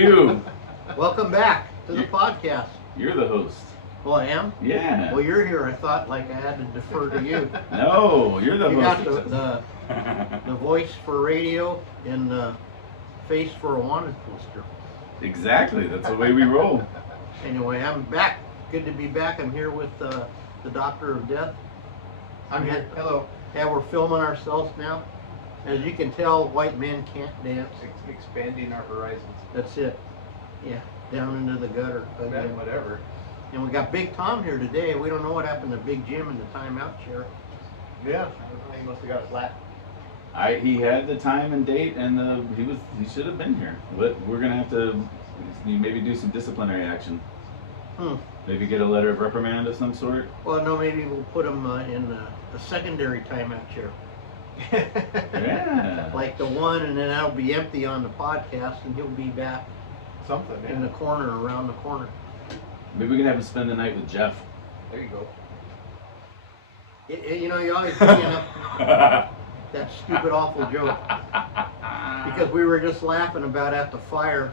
do. Welcome back to the podcast. You're the host. Well, I am? Yeah. Well, you're here. I thought like I had to defer to you. No, you're the You host. got the voice for radio and the face for a wanted poster. Exactly. That's the way we roll. Anyway, I'm back. Good to be back. I'm here with the Doctor of Death. I'm here. Hello. Yeah, we're filming ourselves now. As you can tell, white men can't dance. Expanding our horizons. That's it. Yeah, down into the gutter. Again. Whatever. And we got Big Tom here today. We don't know what happened to Big Jim in the timeout chair. Yeah, he must have got flat. He had the time and date, and he should have been here. But we're gonna have to maybe do some disciplinary action. Maybe get a letter of reprimand of some sort. Well, no, maybe we'll put him in a secondary timeout chair. Yeah. Like the one, and then that'll be empty on the podcast, and he'll be back Something, yeah. in the corner, around the corner. Maybe we can have him spend the night with Jeff. There you go. You know, you always bring up that stupid, awful joke. Because we were just laughing about at the fire,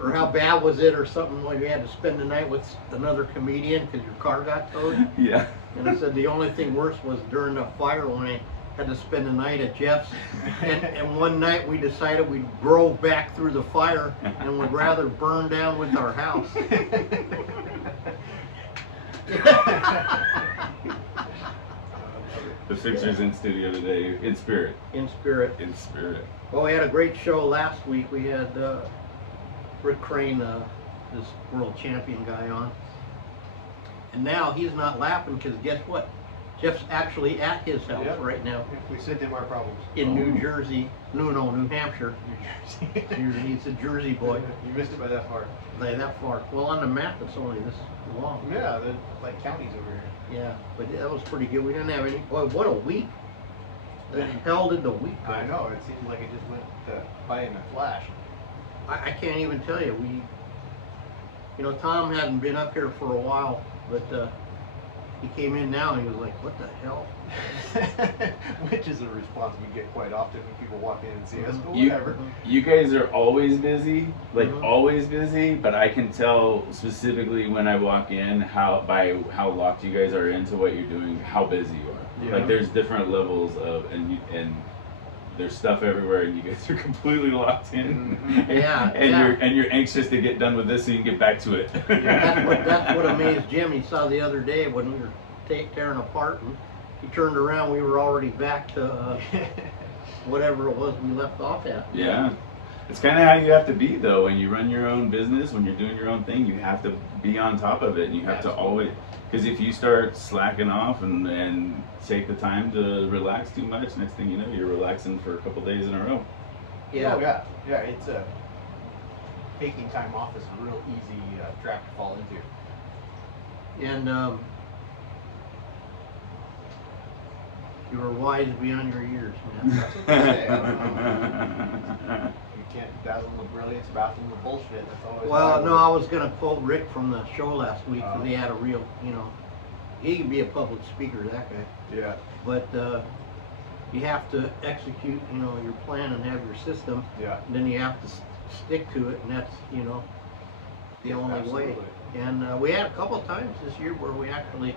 or how bad was it, or something like we had to spend the night with another comedian because your car got towed. Yeah. And I said the only thing worse was during the fire when I had to spend the night at Jeff's. And one night we decided we drove back through the fire and would rather burn down with our house. The Fixer's in studio today, in spirit. In spirit. In spirit. Well, we had a great show last week. We had Rick Crane, this world champion guy, on. And now he's not laughing because guess what? Jeff's actually at his house right now. We sent him our problems. In New Jersey. No, New Hampshire. New Jersey. He's a Jersey boy. You missed it by that far. Like that far. Well, on the map it's only this long. Yeah, the like counties over here. Yeah, but that was pretty good. We didn't have any. Boy, what a week. The hell did the week go? I know. It seemed like it just went by in a flash. I can't even tell you. Tom hadn't been up here for a while, but he came in now and he was like, what the hell? Which is a response we get quite often when people walk in and see us, but You- whatever. You guys are always busy, like Mhm. always busy, but I can tell specifically when I walk in by how locked you guys are into what you're doing, how busy you are. Yeah. Like there's different levels of, and there's stuff everywhere, and you guys are completely locked in. Mhm. Yeah, and yeah. you're anxious to get done with this so you can get back to it. That's what amazed Jim. He saw the other day when we were tearing apart, and he turned around. We were already back to whatever it was we left off at. Yeah. It's kind of how you have to be, though. When you run your own business, when you're doing your own thing, you have to be on top of it, and you have to always, because if you start slacking off and take the time to relax too much, next thing you know, you're relaxing for a couple days in a row. Yeah. Oh, yeah. It's taking time off is a real easy trap to fall into. And you were wise beyond your years, man. That's what they say. I don't know. You can't dazzle the brilliance, baffle the bullshit. That's always Well, no, I was going to quote Rick from the show last week because Oh. he had a real, he can be a public speaker, that guy. Yeah. But you have to execute, your plan and have your system. Yeah. And then you have to stick to it, and that's, the only way. Absolutely. And we had a couple of times this year where we actually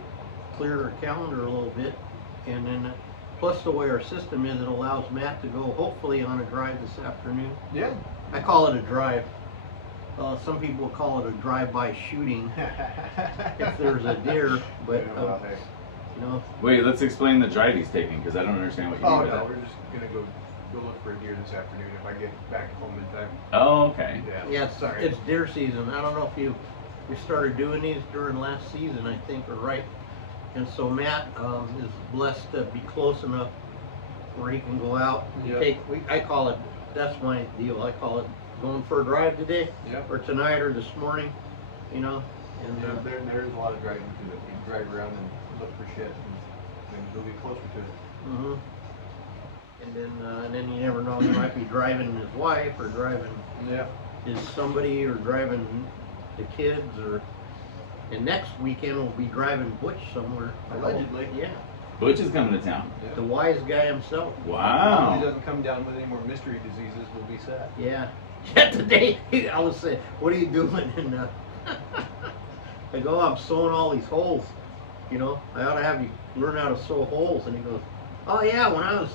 cleared our calendar a little bit. And then, plus the way our system is, it allows Matt to go hopefully on a drive this afternoon. Yeah. I call it a drive. Some people call it a drive-by shooting if there's a deer, but Well, hey. Wait, let's explain the drive he's taking, because I don't understand what you Oh mean by no, that. we're just gonna go look for a deer this afternoon if I get back home in time. Oh, okay. yeah, Sorry. it's deer season. I don't know if we started doing these during last season, I think, or right. And so Matt is blessed to be close enough where he can go out and Yep. I call it, that's my deal, I call it going for a drive today, Yep. or tonight, or this morning, and There's a lot of driving to it. You drive around and look for shit, and you'll be closer to it. and then you never know, he might be driving his wife, or driving Yeah. his somebody, or driving the kids, and next weekend we'll be driving Butch somewhere. Allegedly. Yeah. Butch is coming to town. The wise guy himself. If he Wow. doesn't come down with any more mystery diseases, we'll be sad. Yeah. Yet today, I was saying, what are you doing? And I go, I'm sewing all these holes. You know, I ought to have you learn how to sew holes. And he goes, oh yeah, when I was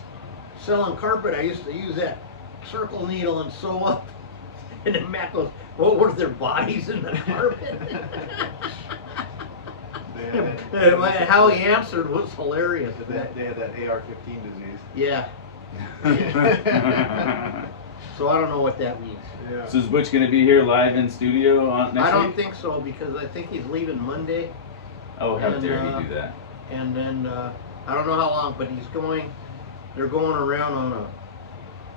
selling carpet, I used to use that circle needle and sew up. And then Matt goes, well, were there bodies in the carpet? And how he answered was hilarious. They had that AR-15 disease. Yeah. So I don't know what that means. Yeah. So is Butch going to be here live in studio on next I don't week? think so, because I think he's leaving Monday. Oh, how and, dare he do that? And then, I don't know how long, but they're going around on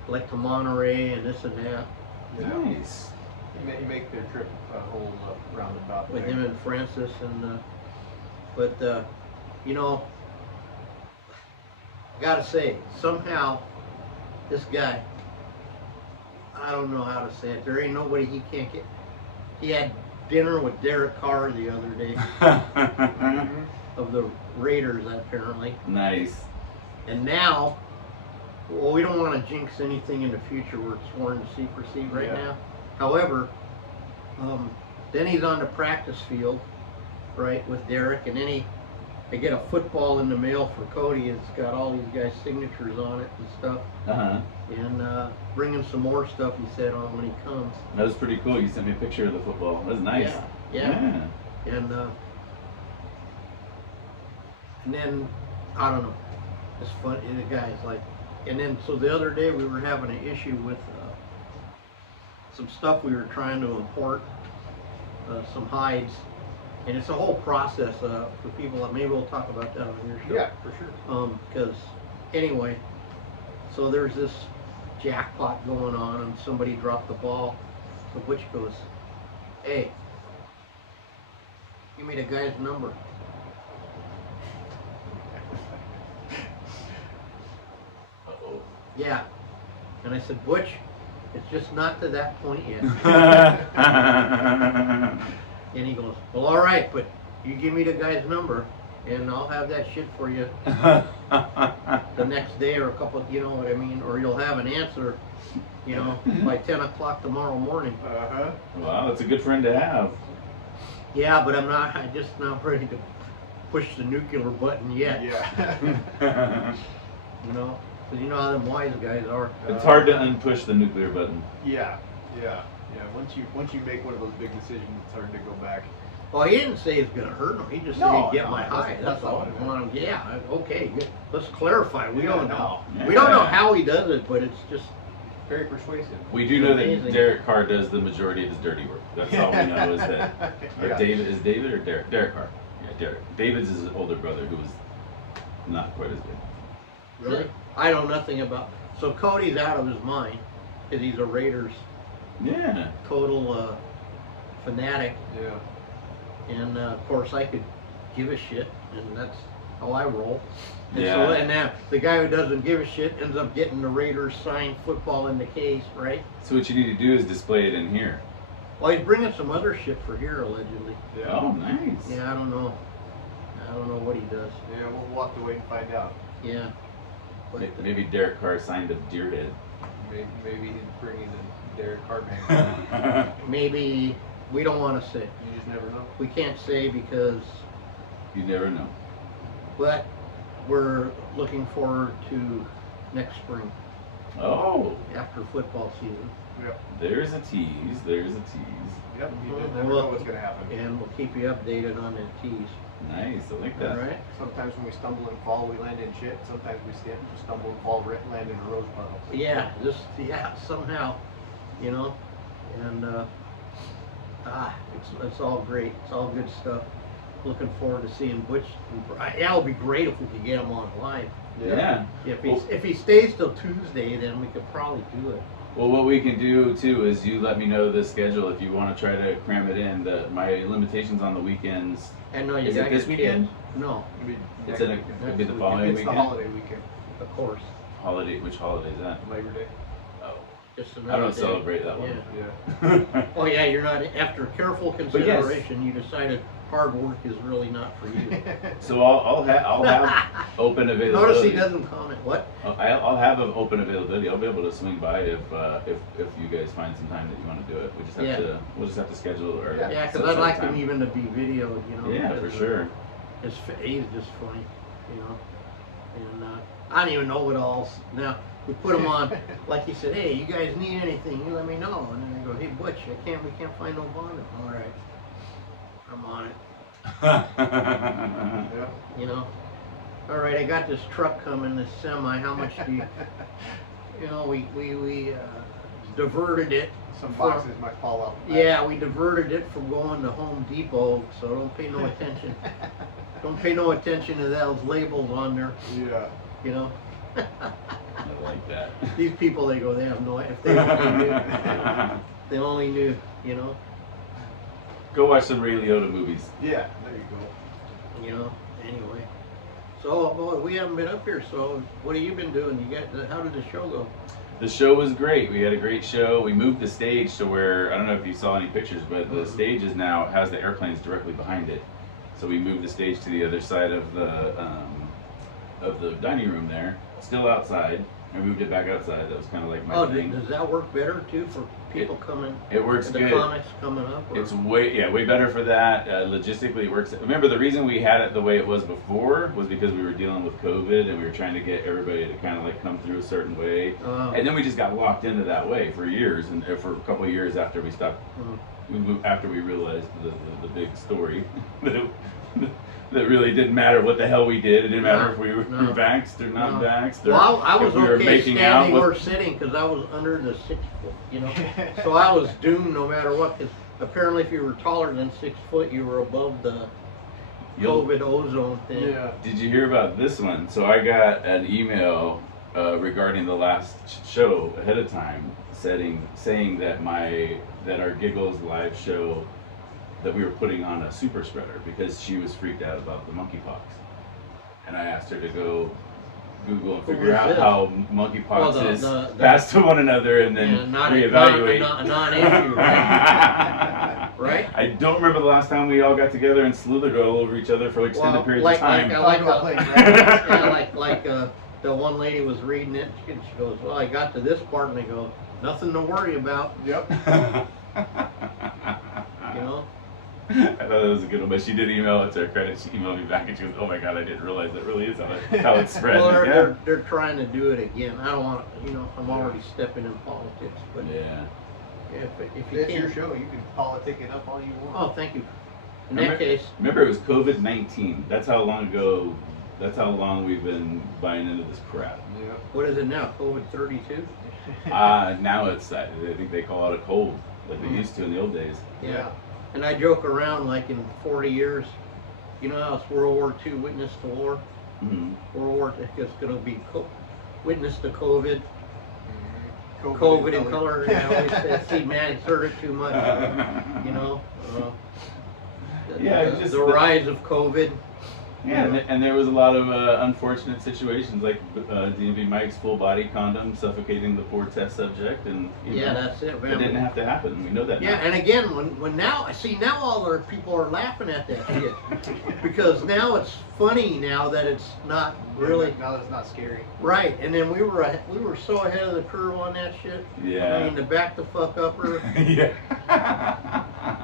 like to Monterey and this and that. Yeah. Nice. You make their trip a whole roundabout. With thing. him and Francis and, you know, I gotta say, somehow, this guy, I don't know how to say it, there ain't nobody he can't get. He had dinner with Derek Carr the other day of the Raiders, apparently. Nice. And now, well, we don't want to jinx anything in the future. We're sworn to secrecy right now. However, then he's on the practice field, right, with Derek, and then I get a football in the mail for Cody. It's got all these guys' signatures on it and stuff. Uh-huh. And bringing some more stuff, he said, on when he comes. That was pretty cool. You sent me a picture of the football. That was nice. Yeah. And then, I don't know, it's fun, the guy's like, and then, so the other day we were having an issue with some stuff we were trying to import, some hides, and it's a whole process for people, that maybe we'll talk about that on your show. Yeah, for sure. Because, anyway, so there's this jackpot going on, and somebody dropped the ball, so Butch goes, hey, give me the guy's number. Uh-oh. Yeah. And I said, Butch, it's just not to that point yet. And he goes, well, all right, but you give me the guy's number, and I'll have that shit for you the next day or a couple, you know what I mean? Or you'll have an answer, you know, by 10 o'clock tomorrow morning. Uh-huh. Wow, that's a good friend to have. Yeah, but I'm just not ready to push the nuclear button yet. Yeah. You know? Because you know how them wise guys are. It's hard to unpush the nuclear button. Yeah. Once you make one of those big decisions, it's hard to go back. Well, he didn't say it's going to hurt him. He just said he'd get my high. That's all I want. Yeah, okay, good. Let's clarify. We don't know. Yeah. We don't know how he does it, but it's just Very persuasive. We do know Amazing. that Derek Carr does the majority of his dirty work. That's all we know is that. Or Yeah. David or Derek? Derek Carr. Yeah, Derek. David's his older brother who was not quite as good. really. I know nothing about. So Cody's out of his mind because he's a Raiders Yeah. total fanatic, Yeah. and of course I could give a shit, and that's how I roll. And Yeah. So, and now the guy who doesn't give a shit ends up getting the Raiders signed football in the case, right? So what you need to do is display it in here. Well, he's bringing some other shit for here allegedly. Yeah. Oh, nice. Yeah, I don't know. I don't know what he does. Yeah, we'll have to wait and find out. Yeah. But, Maybe Derek Carr signed a deer head. Maybe he's bringing the Derek Carr man. maybe we don't want to say. You just never know. We can't say because, You never know. but we're looking forward to next spring Oh, after football season, Yep. there's a tease. There's a tease. Yep. You Well, never know what's gonna happen. and we'll keep you updated on that tease. Nice. I like All that. right. Sometimes when we stumble and fall, we land in shit. Sometimes we stumble and fall, land in a rose puddle. Yeah, somehow, you know, and it's all great. It's all good stuff. Looking forward to seeing Butch. Yeah, it would be great if we could get him on live. Yeah. If he stays till Tuesday, then we could probably do it. Well, what we can do too is you let me know the schedule if you want to try to cram it in. My limitations on the weekends. And no, you Is it got this your weekend? kids? No, It's in a, it'd be the following It's the weekend. holiday weekend, of course. Holiday. Which holiday is that? Labor Day. Oh, Just I another don't day. celebrate that one. Yeah. Yeah. Oh yeah, you're not. After careful yes. consideration, you decided hard work is really not for you. So I'll have open availability. Notice he doesn't comment. What? I'll have an open availability. I'll be able to swing by if you guys find some time that you want to do it. We just have we'll just have to schedule or Yeah, because I'd like him even to be videoed, you know. Yeah, for sure. He's just funny, you know. And I don't even know what else. Now we put him on, like he said, hey, you guys need anything, you let me know. And then I go, hey Butch, we can't find no bond. All right, I'm on it. You know. All right, I got this truck coming, this semi. How much do you? You know, we diverted it. Some boxes might fall out. Yeah, we diverted it from going to Home Depot, so don't pay no attention. Don't pay no attention to those labels on there. Yeah. You know. I like that. These people, they go, they have no. If they only knew, they only knew, you know. Go watch some Ray Liotta movies. Yeah, there you go. You know. Anyway. So, boy, we haven't been up here. So, what have you been doing? How did the show go? The show was great. We had a great show. We moved the stage to where, I don't know if you saw any pictures, but the stage is now has the airplanes directly behind it. So we moved the stage to the other side of the dining room there, still outside. I moved it back outside. That was kind of like my thing. Does that work better too for people coming? It works the good. comics coming up. Or? It's way better for that. Logistically, it works. Remember, the reason we had it the way it was before was because we were dealing with COVID and we were trying to get everybody to kind of like come through a certain way. And then we just got locked into that way for years, and for a couple of years after we stopped. After we realized the big story that really didn't matter what the hell we did. It didn't matter if we were vaxxed or not vaxxed. Well, I was we were okay making standing out or sitting because I was under the 6 foot, you know. So I was doomed no matter what. Because apparently, if you were taller than 6 foot, you were above the COVID ozone thing. Yeah. Did you hear about this one? So I got an email regarding the last show ahead of time, saying that our Giggles live show that we were putting on a super spreader because she was freaked out about the monkeypox, and I asked her to go Google and figure out how monkeypox is passed to one another, and then reevaluate. Not an issue, right? Right? I don't remember the last time we all got together and slithered all over each other for extended periods of time. Like the one lady was reading it, and she goes, "Well, I got to this part," and they go, "Nothing to worry about." Yep. You know. I thought that was a good one, but she did email it to her credit. She emailed me back and she goes, "Oh my God, I didn't realize that really is how it's spread." Well, they're trying to do it again. I don't want to, you know, I'm already stepping in politics, but if you it's can. your show, you can politic it up all you want. Oh, thank you. In that case. Remember, it was COVID-19. That's how long ago. That's how long we've been buying into this crap. Yeah. What is it now? COVID-32? Now it's I think they call it a cold, like they used to in the old days. Yeah. And I joke around like in 40 years, you know how it's World War II, witness to war? World War II, it's going to be witness to COVID. COVID in color. You know, always say, see, man, it's heard it too much. You know? The rise of COVID. Yeah, and there was a lot of unfortunate situations, like DMV Mike's full body condom suffocating the poor test subject, and that's it. It didn't have to happen. We know that. Yeah, now. and again, when now all our people are laughing at that shit because now it's funny now that it's not really. Now it's not scary. Right, and then we were so ahead of the curve on that shit. Yeah. I mean, the back the fuck upper. Yeah.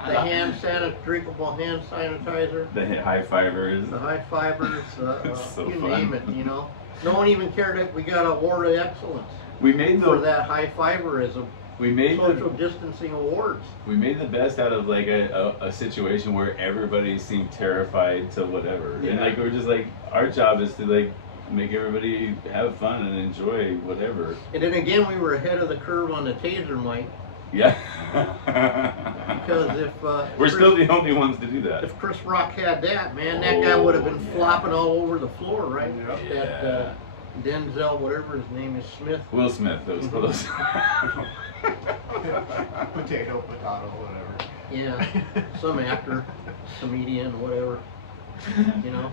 The drinkable hand sanitizer. The high fivers. The high fibers. So you fun. name it. You know, no one even cared that we got an award of excellence. We made for that high fiberism. We made social distancing awards. We made the best out of like a situation where everybody seemed terrified to whatever, and like we're just like our job is to like make everybody have fun and enjoy whatever. And then again, we were ahead of the curve on the taser mic. Yeah. Because if we're still the only ones to do that. If Chris Rock had that, man, that guy would have been flopping all over the floor, right? Yeah. That Denzel, whatever his name is, Smith. Will Smith. That was close. Potato, whatever. Yeah, some actor, comedian, whatever. You know,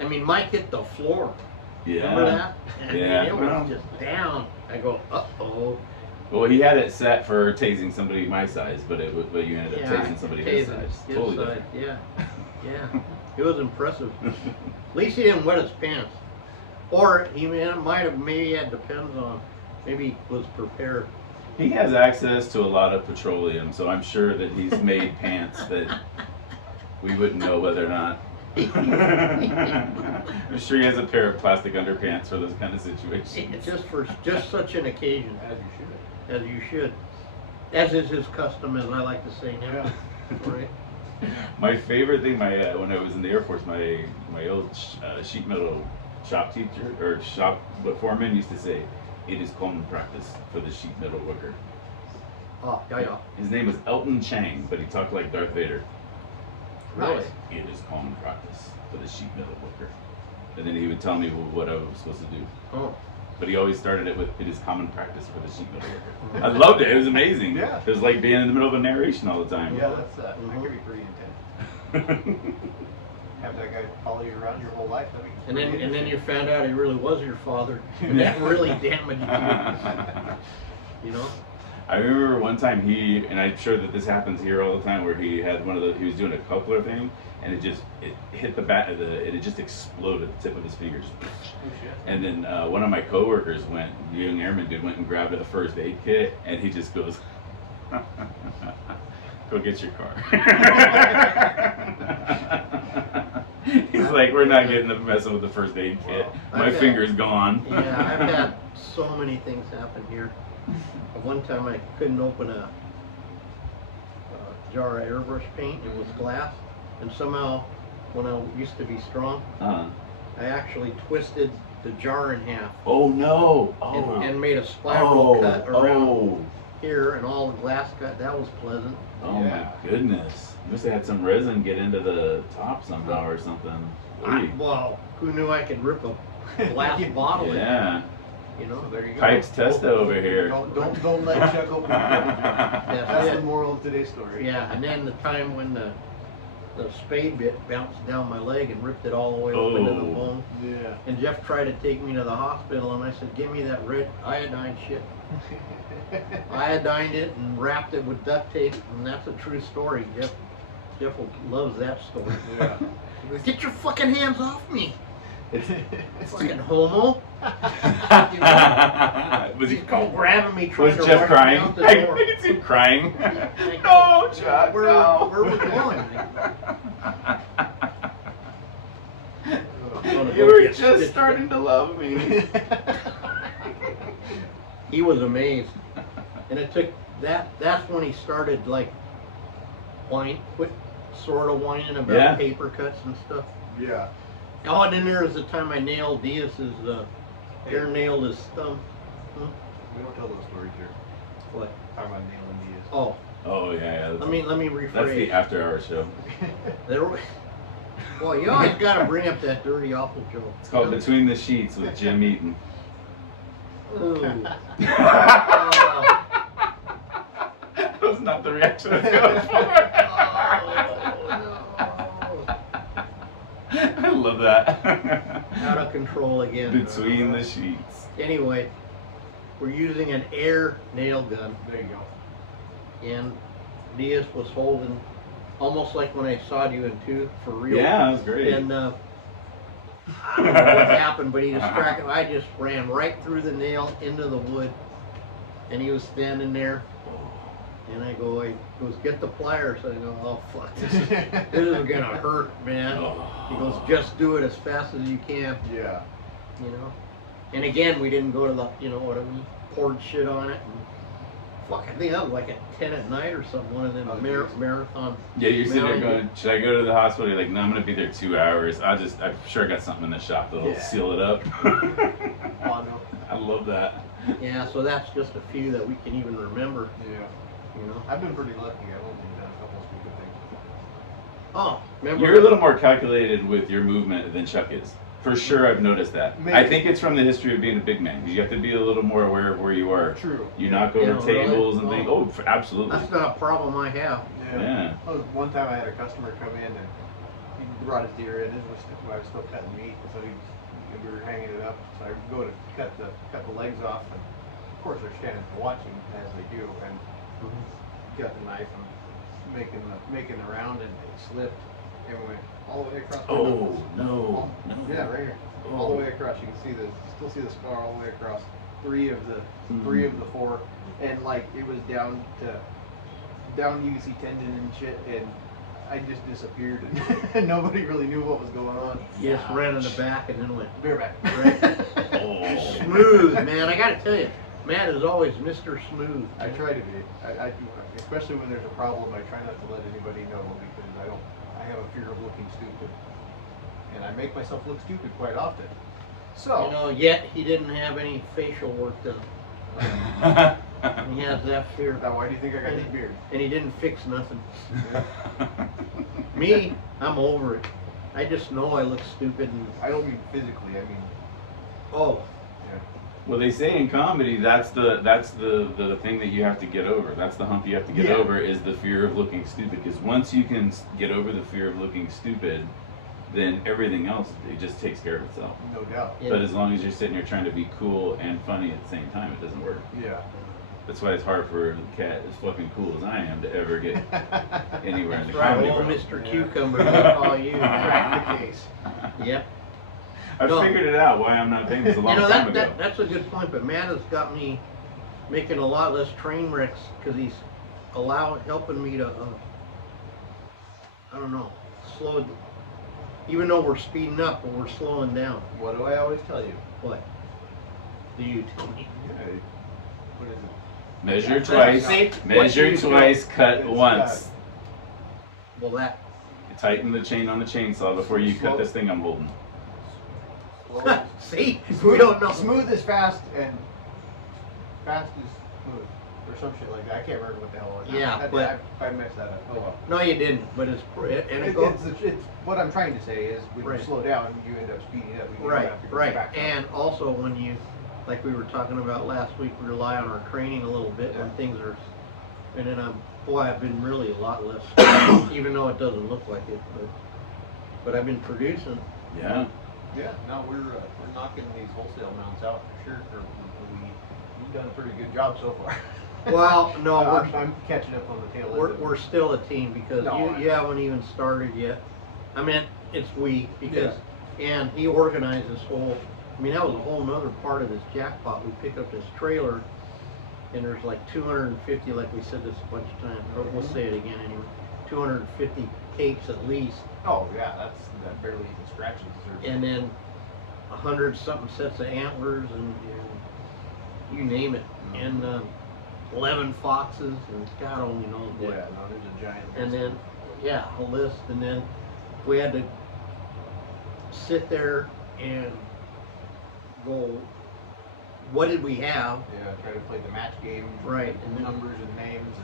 I mean, Mike hit the floor. Yeah. Remember that? And yeah. it was just down. I go, uh-oh. Well, he had it set for tasing somebody my size, but you ended up tasing somebody his size. Totally different. Yeah. Yeah, it was impressive. At least he didn't wet his pants. Or he might have, maybe it depends on, maybe he was prepared. He has access to a lot of petroleum, so I'm sure that he's made pants that we wouldn't know whether or not. I'm sure he has a pair of plastic underpants for those kind of situations. Just such an occasion. As you should. As you should. As is his custom, as I like to say now. Yeah. Right? My favorite thing, when I was in the Air Force, my old sheet metal shop teacher or shop foreman used to say, "It is common practice for the sheet metal worker." Oh, yeah. His name was Elton Chang, but he talked like Darth Vader. Really? It is common practice for the sheet metal worker. And then he would tell me what I was supposed to do. Oh. But he always started it with, "It is common practice for the sheet metal worker." I loved it. It was amazing. Yeah. It was like being in the middle of a narration all the time. Yeah, that's that could be pretty intense. Have that guy follow you around your whole life. That'd be And pretty then you interesting. found out he really was your father. And that really damaged you. You know? I remember one time and I'm sure that this happens here all the time, where he had he was doing a coupler thing, and it hit the back of it just exploded at the tip of his fingers. Oh, shit. And then one of my coworkers the young airman dude, went and grabbed a first aid kit, and he just goes, "Go get your car." He's like, "We're not getting messing with the first aid kit. Wow. My finger's gone." Yeah, I've had so many things happen here. One time I couldn't open a jar of airbrush paint. It was glass. And somehow, when I used to be strong, Uh-huh. I actually twisted the jar in half Oh no! Oh. and made a spiral cut around oh. here, and all the glass cut. That was pleasant. Oh Yeah. my goodness. You must have had some resin get into the top somehow or something. Well, who knew I could rip a glass bottle in? Yeah. You know? So there you go. Pipes Testo over here. Don't let Chuck open the door. That's the moral of today's story. Yeah, and then the time when the spade bit bounced down my leg and ripped it all the way up into the Oh. bone. Yeah. And Jeff tried to take me to the hospital, and I said, "Give me that red iodine shit." Iodined it and wrapped it with duct tape, and that's a true story. Jeff loves that story. Yeah. He goes, "Get your fucking hands off me, fucking homo!" Was he He's grabbing me, trying Was to Jeff rush me crying? out the I door. can see him crying. Like, No, Chuck, where no. are we going? You were just starting to love me. He was amazed, and it took that's when he started like quit sort of whining about Yeah. paper cuts and stuff. Yeah. Oh, and then there was the time I nailed Diaz's hair nailed his thumb. We don't tell those stories here. What? Talking about nailing Diaz. Oh, Oh yeah, let me that's the rephrase. after hour show. There was, well, you always got to bring up that dirty awful joke. It's called Between the Sheets with Jim Eaton. Ooh. That was not the reaction I was going for. I love that. Out of control again. Between the Sheets. Anyway, we're using an air nail gun, There you go. and Diaz was holding almost like when I sawed you in two for real. Yeah, that was great. And I don't know what happened, but he distracted. I just ran right through the nail into the wood, and he was standing there. And he goes, "Get the pliers." I go, "Oh fuck, this is gonna hurt, man." He goes, "Just do it as fast as you can," Yeah. you know. And again, we didn't go to the, you know what I mean, poured shit on it. And fuck, I think that was like at 10 at night or something. One of them marathon. Yeah, you're sitting there mountain- going, "Should I go to the hospital?" You're like, "No, I'm gonna be there 2 hours. I'm sure I got something in the shop that'll Yeah. seal it up." Oh, no. I love that. Yeah, so that's just a few that we can even remember, Yeah. you know. I've been pretty lucky. I've only done a couple of stupid things. Oh, remember? You're a little more calculated with your movement than Chuck is. For sure, I've noticed that. Maybe. I think it's from the history of being a big man. You have to be a little more aware of where you are. True. You not go Yeah, to tables really? and think, Oh. absolutely. That's not a problem I have. Yeah. Oh, one time I had a customer come in and he brought his deer in. I was still cutting meat, so we were hanging it up. So I go to cut the legs off, and of course they're standing and watching as they do. And got the knife and making the round, and it slipped. it went all the way across. Oh, no. Yeah, right here. All the way across. You can see still see the scar all the way across. Three of the 4, and like it was down. You can see tendon and shit, and I just disappeared, and nobody really knew what was going on. Just ran in the back and then went Bareback. right. Oh. Smooth, man. I gotta tell you, Matt is always Mr. Smooth. I try to be. I do, especially when there's a problem. I try not to let anybody know because I have a fear of looking stupid, and I make myself look stupid quite often. So You know, yet he didn't have any facial work done. He has that fear. now, why do you think I got this beard? And he didn't fix nothing. Me, I'm over it. I just know I look stupid and I don't mean physically. I mean, oh, yeah. Well, they say in comedy that's the thing that you have to get over. That's the hump you have to get Yeah. over is the fear of looking stupid. Because once you can get over the fear of looking stupid, then everything else it just takes care of itself. No doubt. yeah. But as long as you're sitting here trying to be cool and funny at the same time, it doesn't work. Yeah. That's why it's hard for a cat as fucking cool as I am to ever get anywhere in the That's right, comedy old world. Mr. Yeah. Cucumber, they call you. Crack the case. Yep. I No. figured it out why I'm not famous a long You know, time ago. that's a good point, but Matt has got me making a lot less train wrecks because he's helping me to, I don't know, slow, even though we're speeding up, but we're slowing down. What do I always tell you? What? Do you tell me? Yeah. What is it? Measure See? twice, What measure you twice, cut It's once. Well, that, Tighten the chain on the chainsaw before you cut this thing I'm holding. Slow. see, we don't know. Smooth is fast and fast is smooth or some shit like that. I can't remember what the hell it was. Yeah, but- I messed that up. Oh well. No, you didn't, but it's, and it goes, It's what I'm trying to say is when Right. you slow down, you end up speeding up. You right, have to go right. back up. And also when you, like we were talking about last week, we rely on our training a little bit when Yeah. things are, and then I've been really a lot less, even though it doesn't look like it, but I've been producing. Yeah. Yeah, no, we're knocking these wholesale mounts out for sure. We've done a pretty good job so far. Well, no, I'm catching up on the tail end. of it. we're still a team because No, you haven't even started yet. I mean, it's we because, and he organized this whole, I mean, that was a whole nother part of this jackpot. We picked up this trailer and there's like 250, like we said this a bunch of times, but we'll say it again anyway, 250 capes at least. Oh yeah, that barely even scratches the surface. And then 100 something sets of antlers and you name it. And 11 foxes and God only knows what. Yeah, no, there's a giant. And then, yeah, a list, and then we had to sit there and go, what did we have? Yeah, try to play the match game. Right, And and then- numbers and names,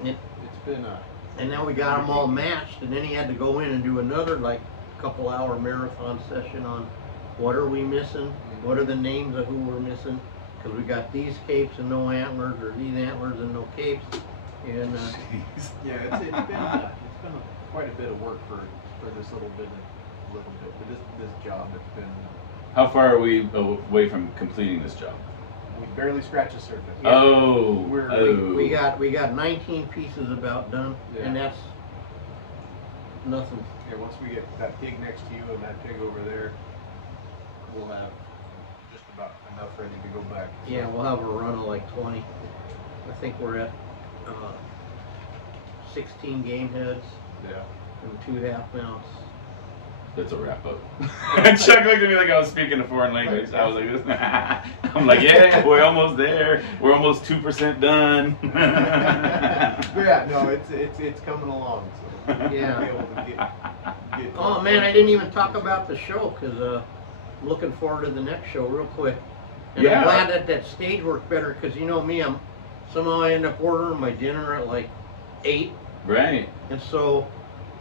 and it's been a. And now we got them all matched, and then he had to go in and do another like couple hour marathon session on what are we missing, what are the names of who we're missing, because we got these capes and no antlers, or these antlers and no capes, and Jeez. Yeah, it's been quite a bit of work for this little bit, for this job. It's been How far are we away from completing this job? we barely scratched the surface. Oh, We're- we got 19 pieces about done, and Yeah. that's nothing. Yeah, once we get that pig next to you and that pig over there, we'll have just about enough ready to go back. Yeah, we'll have a run of like 20. I think we're at 16 game heads Yeah. and 2 half mounts. That's a wrap up. Chuck looked at me like I was speaking a foreign language. I was like, I'm like, yeah, we're almost there. We're almost 2% done. But yeah, no, it's coming along. So Yeah. we'll be able to get Oh man, I didn't even talk about the show because I'm looking forward to the next show real quick. And Yeah. I'm glad that stage worked better because you know me, somehow I end up ordering my dinner at like 8, Right. and so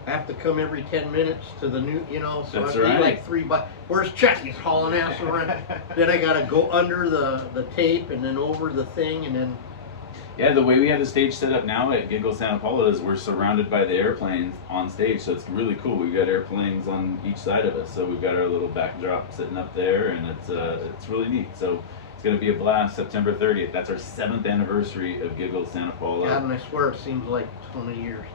I have to come every 10 minutes to the new, so That's I have to right. eat like 3 bites. Where's Chuck? He's hauling ass around. Then I gotta go under the tape and then over the thing and then Yeah, the way we have the stage set up now at Giggle Santa Paula is we're surrounded by the airplanes on stage, so it's really cool. We've got airplanes on each side of us, so we've got our little backdrop sitting up there, and it's really neat. So it's going to be a blast. September 30th. That's our 7th anniversary of Giggle Santa Paula. God, and I swear it seems like 20 years.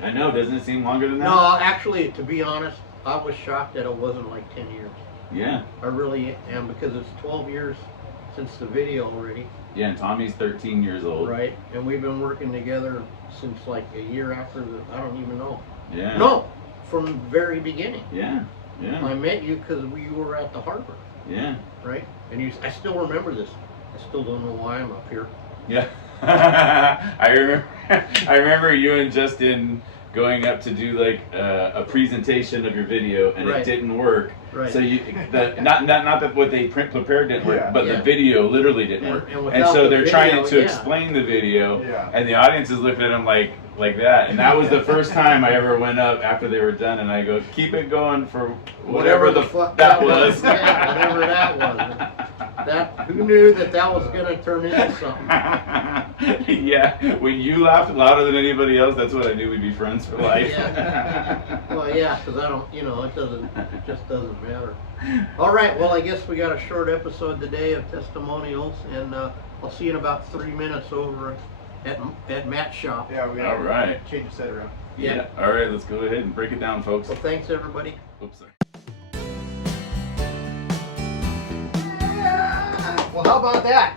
I know, doesn't it seem longer than that? No, actually, to be honest, I was shocked that it wasn't like 10 years. Yeah. I really am, because it's 12 years since the video already. Yeah, and Tommy's 13 years old. Right, and we've been working together since like a year after the, I don't even know. Yeah. No, from the very beginning. Yeah. Yeah. I met you because we were at the harbor, Yeah. right? And I still remember this. I still don't know why I'm up here. Yeah. I remember you and Justin going up to do like a presentation of your video, and Right. it didn't work. Right. So not that what they prepared didn't work, Yeah. but Yeah. the video literally didn't work. And And without so the they're trying video, to yeah. explain the video, Yeah. and the audience is looking at them like that. And that was the first time I ever went up after they were done, and I go, keep it going for whatever the fuck that was. Yeah, whatever that was. Who knew that was gonna turn into something? Yeah, when you laughed louder than anybody else, that's what I knew we'd be friends for life. Yeah. Well, yeah, because I don't, it just doesn't matter. All right, well, I guess we got a short episode today of testimonials, and I'll see you in about 3 minutes over at Matt's shop. Yeah, we All right. change the set around. Yeah. All right, let's go ahead and break it down, folks. Well, thanks everybody. Oops, sorry. Well, how about that?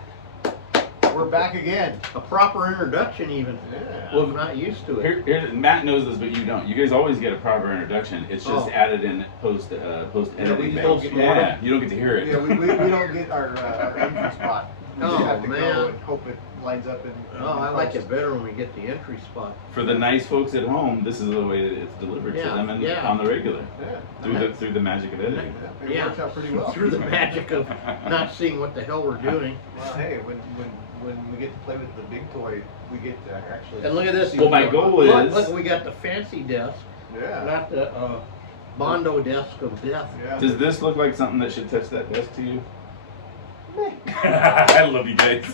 We're back again. A proper introduction, even. Yeah. Well, I'm not used to it. Here, Matt knows this, but you don't. You guys always get a proper introduction. It's just Oh. added in post editing. just don't get to hear Yeah, you don't get to hear it. Yeah, we don't get our entry spot. We just Oh, have to man. go and hope it lines up. Oh, I like it better when we get the entry spot. For the nice folks at home, this is the way that it's delivered to Yeah, them and yeah. on the regular Yeah. through the magic of editing. It Yeah, works out pretty well. through the magic of not seeing what the hell we're doing. Well, hey, when we get to play with the big toy, we get to actually. And look at this. Well, my goal is- Look, we got the fancy desk, Yeah. not the Bondo desk of death. Yeah. Does this look like something that should touch that desk to you? I love you guys.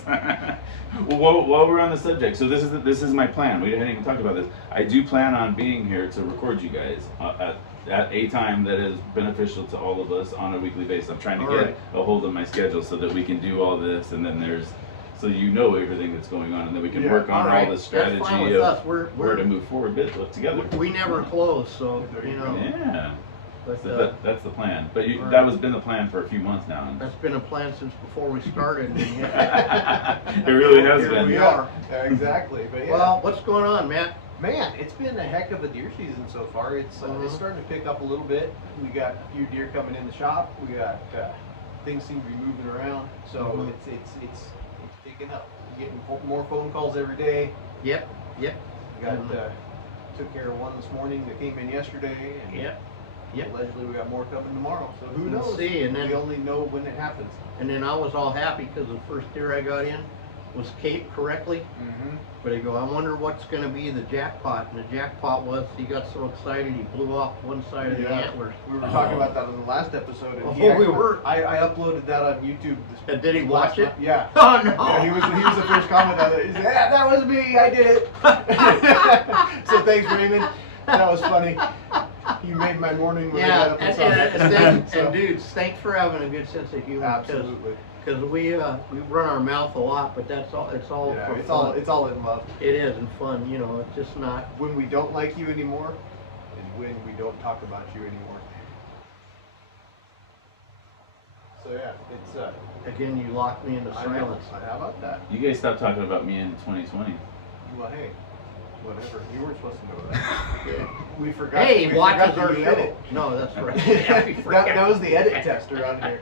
Well, while we're on the subject, so this is my plan. We didn't even talk about this. I do plan on being here to record you guys at a time that is beneficial to all of us on a weekly basis. I'm trying to All get right. a hold of my schedule so that we can do all this, and then so you know everything that's going on, and then we can Yeah. work on All right, all the that's fine strategy with of us. where to move forward together. We never close, so you know. Yeah, But so that's the plan. But all right. that has been the plan for a few months now. And that's been a plan since before we started. And it really has Here been. we are. Yeah, exactly. But yeah. Well, what's going on, Matt? Man, it's been a heck of a deer season so far. It's starting to pick up a little bit. We got a few deer coming in the shop. We got things seem to be moving around, so Mhm. it's picking up. We're getting more phone calls every day. Yep. We got took care of one this morning that came in yesterday, and Yep. allegedly we got more coming tomorrow. So who We'll knows? see, and then- we only know when it happens. And then I was all happy because the first deer I got in was caped correctly. Mm-hmm. But I go, I wonder what's going to be the jackpot. And the jackpot was, he got so excited he blew off one side of the antlers. We were talking about that on the last episode. And Oh, we were. I uploaded that on YouTube. And did he watch it? Yeah. Oh, no. Yeah, he was the first comment on it. He said, "Yeah, that was me. I did it." So thanks, Raymond. That was funny. You made my morning when I got Yeah, up and saw that. and dudes, thanks for having a good sense of humor. Absolutely. Because we run our mouth a lot, but it's all Yeah, for it's fun. all in love. It is and fun, it's just not. When we don't like you anymore, is when we don't talk about you anymore. So yeah, it's Again, you locked me into I know. silence. How about that? You guys stopped talking about me in 2020. Well, hey, whatever. You weren't supposed to know that. We forgot. Hey, we watch forgot us to do our edit. No, that's right. Yeah, we forgot. that was the edit tester on here.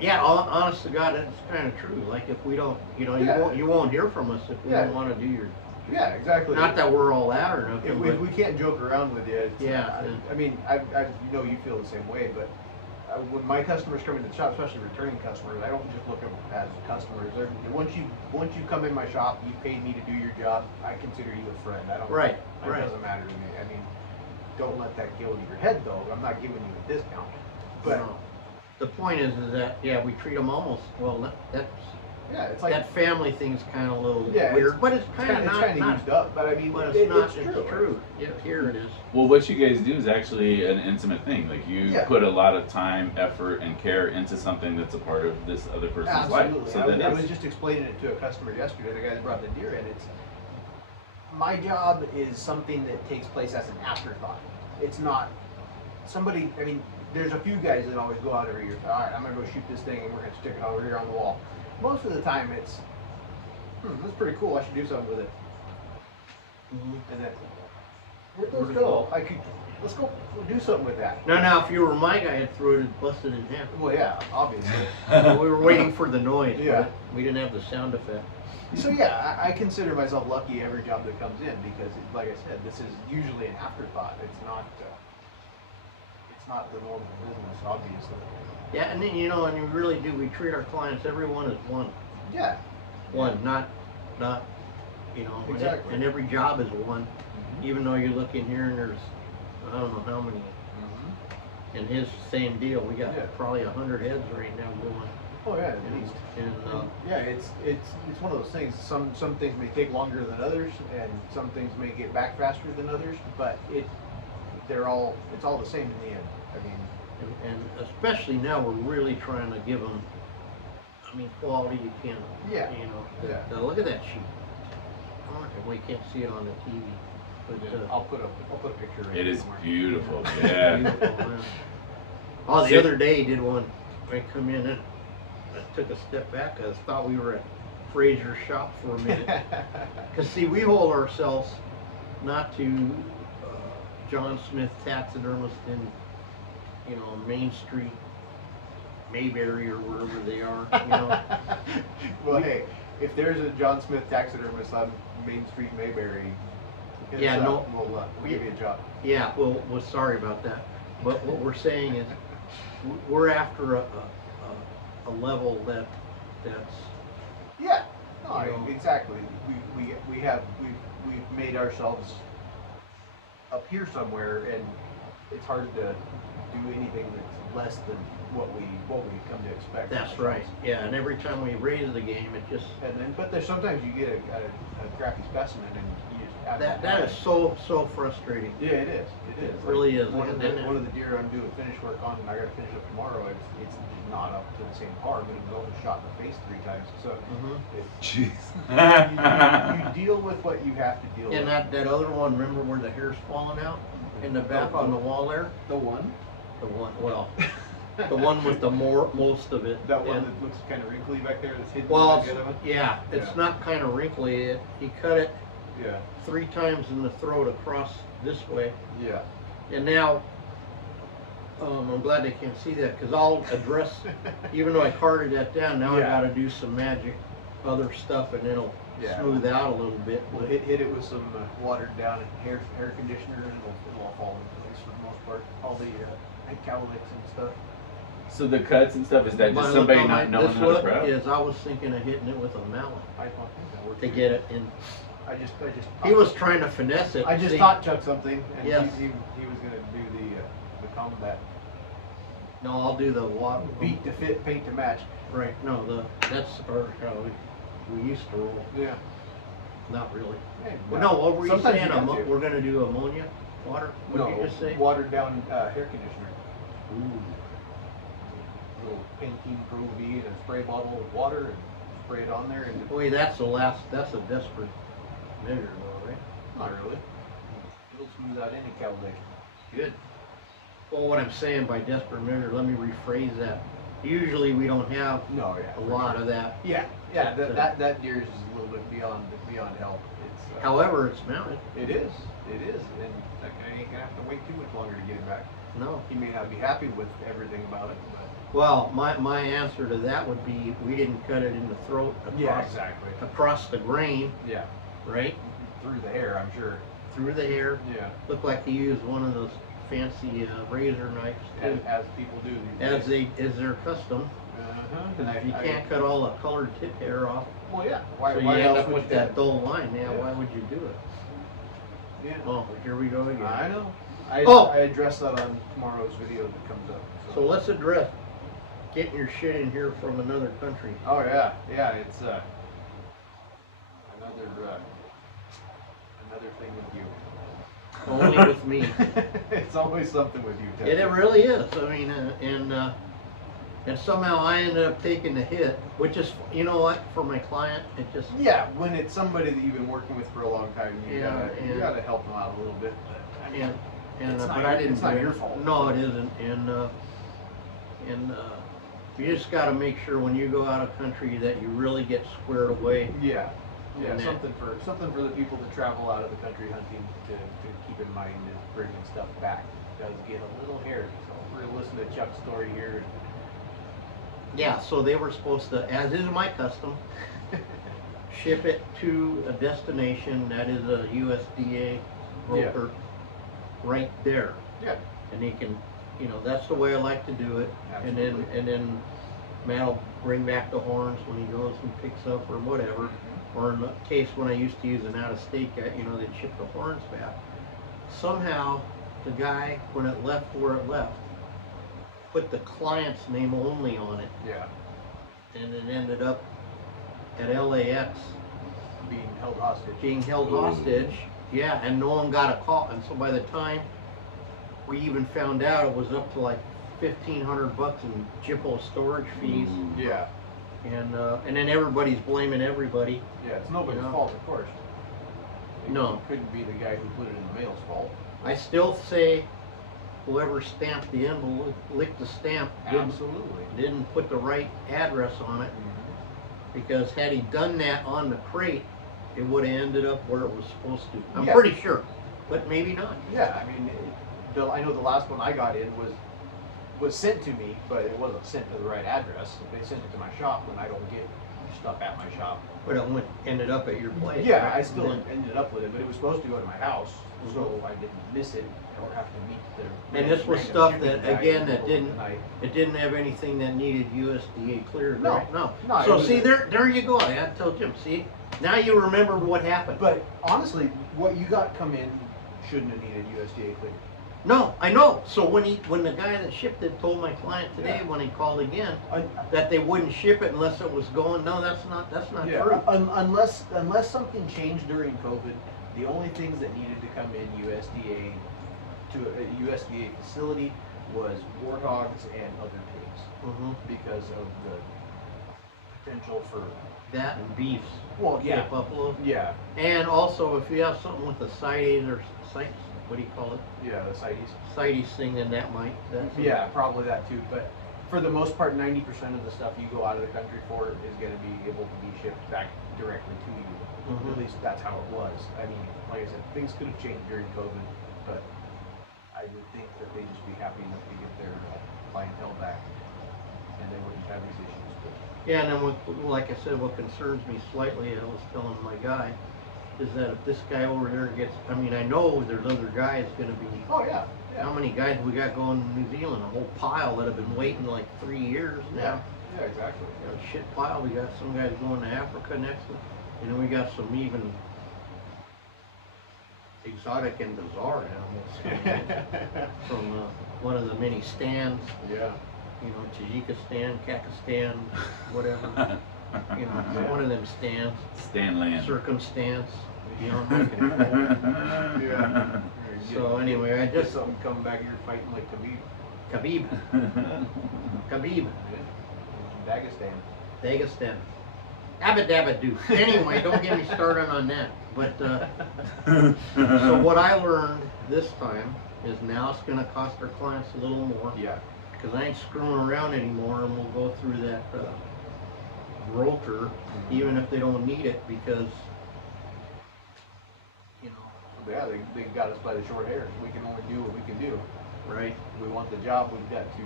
Yeah, honest to God, it's kind of true. Like if we don't, Yeah. you won't hear from us if we Yeah. don't want to do your. Yeah, exactly. Not that we're all that or nothing, If but we can't joke around with you, it's, Yeah. I mean, you feel the same way, but when my customers come into the shop, especially returning customers, I don't just look at them as customers. Once you come in my shop, you paid me to do your job. I consider you a friend. I don't. Right, It right. doesn't matter to me. I mean, don't let that go to your head though. I'm not giving you a discount. But no. The point is that we treat them almost well. Yeah, it's like that family thing's kind of a little Yeah, weird, but it's kind of it's not, kind of used up. But I mean, but it's not. it's true. It's true. Yeah, here it is. Well, what you guys do is actually an intimate thing. Like you Yeah. put a lot of time, effort, and care into something that's a part of this other person's Absolutely. life. So I was just explaining it to a customer yesterday. The guy that brought the deer in. It's my job is something that takes place as an afterthought. It's not somebody. I mean, there's a few guys that always go out every year. All right, I'm gonna go shoot this thing, and we're gonna stick it over here on the wall. Most of the time, it's that's pretty cool. I should do something with it. And then where'd those go? Let's go do something with that. Now, if you were my guy, I'd throw it and bust it in half. Well, yeah, obviously. So we were waiting for the noise. Yeah. But we didn't have the sound effect. So yeah, I consider myself lucky every job that comes in because, like I said, this is usually an afterthought. It's not the normal business, obviously. Yeah, and then and you really do. We treat our clients, everyone as one. Yeah. One, not Exactly. and every job is one. Even though you look in here and there's, I don't know how many. And his same deal. We got probably 100 heads right now going. Oh yeah, at least. And yeah, it's one of those things. Some things may take longer than others, and some things may get back faster than others. But it's all the same in the end. I mean, and especially now we're really trying to give them, quality you can. Yeah. Now look at that sheep. Well, you can't see it on the TV, but I'll put a picture. Right It is somewhere. beautiful. Yeah. beautiful, man. Oh, the other day he did one. I come in and I took a step back. I thought we were at Fraser's shop for a minute. Because see, we hold ourselves not to John Smith taxidermist in Main Street, Mayberry or wherever they are. Well, hey, if there's a John Smith taxidermist on Main Street, Mayberry, hit us up. We'll give you a job. Yeah, well, sorry about that. But what we're saying is, we're after a level that's. Yeah. No, You know. exactly. We've made ourselves up here somewhere, and it's hard to do anything that's less than what we come to expect. That's right. Yeah, and every time we raise the game, it just. But there's sometimes you get a crappy specimen, and you just absolutely That is so frustrating. Yeah, it is. It really is. One of And the then deer I'm doing finish work on, and I got to finish up tomorrow. It's not up to the same par, but it was only shot in the face 3 times. So Jeez. you deal with what you have to deal And with. that other one, remember where the hair's falling out in the back on the wall there? The one? The one, well, the one with the most of it. That one And- that looks kind of wrinkly back there that's hidden Well, behind the other one? yeah, it's Yeah. not kind of wrinkly. He cut it Yeah. 3 times in the throat across this way. Yeah. And now, I'm glad they can't see that because I'll address, even though I carted that down, now I Yeah. got to do some magic other stuff and it'll Yeah. smooth out a little bit. We'll hit it with some watered down hair conditioner, and it'll all fall into place for the most part. All the cowlicks and stuff. So the cuts and stuff, is that My just look somebody on not knowing this how to look prep? is I was thinking of hitting it with a mallet I don't think that works. to get it in. I just. He was trying to finesse it. I just see? taught Chuck something, and Yes. he was gonna do the combat No, I'll do the water. beat to fit, paint to match. Right. No, that's how we used to roll. Yeah. Not really. Hey, Well, no, what were you sometimes saying? got to. We're going to do ammonia water? What did you just say? Watered down hair conditioner. Ooh. Little Pantene Pro V and a spray bottle of water, and spray it on there, and Boy, that's a desperate measure though, right? not really. It'll smooth out any cowlick. Good. Well, what I'm saying by desperate measure, let me rephrase that. Usually we don't have No, yeah. a lot of that. Yeah, that deer's is a little bit beyond help. It's However, it's mounted. it is, and that guy ain't gonna have to wait too much longer to get it back. No. He may not be happy with everything about it, but Well, my answer to that would be we didn't cut it in the throat exactly. across the grain, Yeah, right? through the hair, I'm sure. Through the hair. Yeah, Looked like he used one of those fancy razor knives too. as people do. These As days. is their custom. And If you can't cut all the colored tip hair off, Well, yeah. Why so you why end else up would with you do that it? dull line. Yeah, Yeah. why would you do it? Yeah. Oh, here we go again. I know. I Oh! address that on tomorrow's video that comes up. So let's address getting your shit in here from another country. Oh yeah, yeah. It's another thing with you. Only with me. It's always something with you, Ted. It really is. I mean, and somehow I ended up taking the hit, which is, you know what, for my client, it just, Yeah, when it's somebody that you've been working with for a long time, you Yeah, gotta help them out a little bit. But, I mean, and it's but not I your- didn't. it's not do your it. fault. No, it isn't. And you just got to make sure when you go out of country that you really get squared away. yeah, yeah, And that- something for the people that travel out of the country hunting to keep in mind is bringing stuff back. It does get a little hairy. So we're gonna listen to Chuck's story here. Yeah, so they were supposed to, as is my custom, ship it to a destination that is a USDA broker right there. Yeah, And he can, you know, that's the way I like to do it. Absolutely. And then Matt'll bring back the horns when he goes and picks up or whatever. Or in the case when I used to use an out-of-state guy, you know, they'd ship the horns back. Somehow, the guy, when it left where it left, put the client's name only on it. yeah, And it ended up at LAX being held hostage. being held hostage. Yeah, and no one got a call. And so by the time we even found out, it was up to like $1,500 in Jippo storage fees. Yeah, And then everybody's blaming everybody. yeah, it's nobody's Yeah. fault, of course. No. It couldn't be the guy who put it in the mail's fault. I still say whoever stamped the envelope, licked the stamp, Absolutely. didn't put the right address on it, because had he done that on the crate, it would have ended up where it was supposed to. I'm Yeah. pretty sure, but maybe not. Yeah, I mean, I know the last one I got in was sent to me, but it wasn't sent to the right address. They sent it to my shop, and I don't get stuff at my shop. But it ended up at your place. Yeah, right? I still And ended up with it, but it was supposed to go to my house, so I didn't miss it. I don't have to meet the. And this was random stuff shipping that, guy again, in the that middle of didn't, the night. it didn't have anything that needed USDA cleared, No, right? No. no, it So was- see, there you go. I told Jim, see, now you remember what happened. But honestly, what you got come in shouldn't have needed USDA clear. No, I know. So when the guy that shipped it told my client today, Yeah. when he called again, Un- that they wouldn't ship it unless it was going, no, that's not Yeah, true. unless something changed during COVID, the only things that needed to come in USDA to a USDA facility was warthogs and other pigs Mhm. because of the potential for That and beefs. well, Yeah, buffalo. yeah, And also, if you have something with the CITES or CITES, what do you call it? yeah, the CITES. CITES thing, then that's Yeah, probably that too. But for the most part, 90% of the stuff you go out of the country for is going to be able to be shipped back directly to you. Mhm. At least that's how it was. I mean, like I said, things could have changed during COVID, but I would think that they'd just be happy enough to get their clientele back, and they wouldn't have these issues. But Yeah, and then like I said, what concerns me slightly, I was telling my guy, is that if this guy over here gets, I mean, I know there's other guys gonna be, oh yeah, how many guys we got going to New Zealand? A whole pile that have been waiting like 3 years now. yeah, exactly. You know, shit pile. We got some guys going to Africa next week. You know, we got some even exotic and bizarre animals coming in from one of the many stands. Yeah. You know, Tajikistan, Kakistan, whatever. You know, one of them stands. Stanland. Circumstance. You know. Yeah. So anyway, I Just just something come back here fighting like Khabib, Khabib, Dagestan. Dagestan, Abadabadoo. Anyway, don't get me started on that. But so what I learned this time is now it's going to cost our clients a little more. Yeah. Because I ain't screwing around anymore, and we'll go through that broker, even if they don't need it, because, you know, Yeah, they got us by the short hairs. We can only do what we can do. right? If we want the job, we've got to